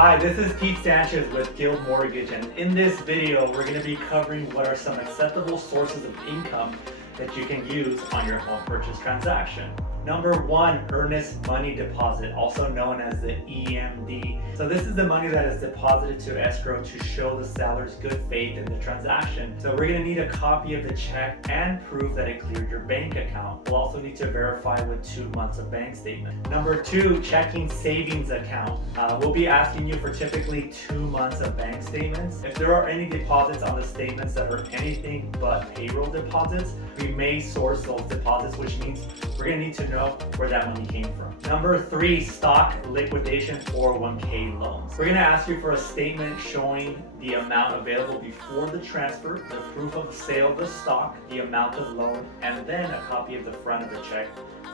Hi, this is Pete Sanchez with Guild Mortgage, and in this video we're going to be covering what are some acceptable sources of income that you can use on your home purchase transaction. Number one, earnest money deposit, also known as the EMD. So this is the money that is deposited to escrow to show the seller's good faith in the transaction. So we're gonna need a copy of the check and proof that it cleared your bank account. We'll also need to verify with 2 months of bank statement. Number two, checking savings account. We'll be asking you for typically 2 months of bank statements. If there are any deposits on the statements that are anything but payroll deposits, we may source those deposits, which means we're gonna need to know where that money came from. Number three, stock liquidation 401k loans. We're gonna ask you for a statement showing the amount available before the transfer, the proof of the sale of the stock, the amount of loan, and then a copy of the front of the check,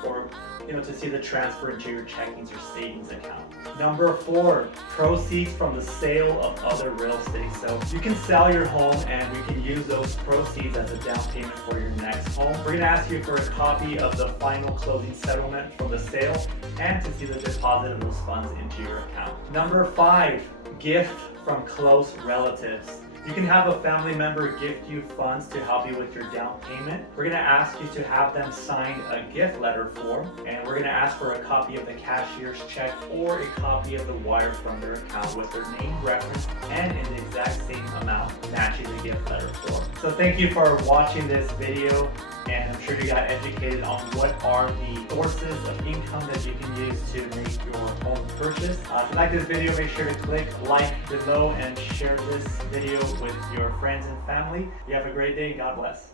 or to see the transfer into your checkings or savings account. Number four, proceeds from the sale of other real estate. So you can sell your home and we can use those proceeds as a down payment for your next home. We're gonna ask you for a copy of the final closing settlement from the sale and to see the deposit of those funds into your account. Number five, gift from close relatives. You can have a family member gift you funds to help you with your down payment. We're gonna ask you to have them sign a gift letter form, and we're gonna ask for a copy of the cashier's check or a copy of the wire from their account with their name reference and in the exact same amount matching the gift letter form. So thank you for watching this video, and I'm sure you got educated on what are the sources of income that you can use to make your home purchase. If you like this video, make sure to click like below and share this video with your friends and family. You have a great day. God bless.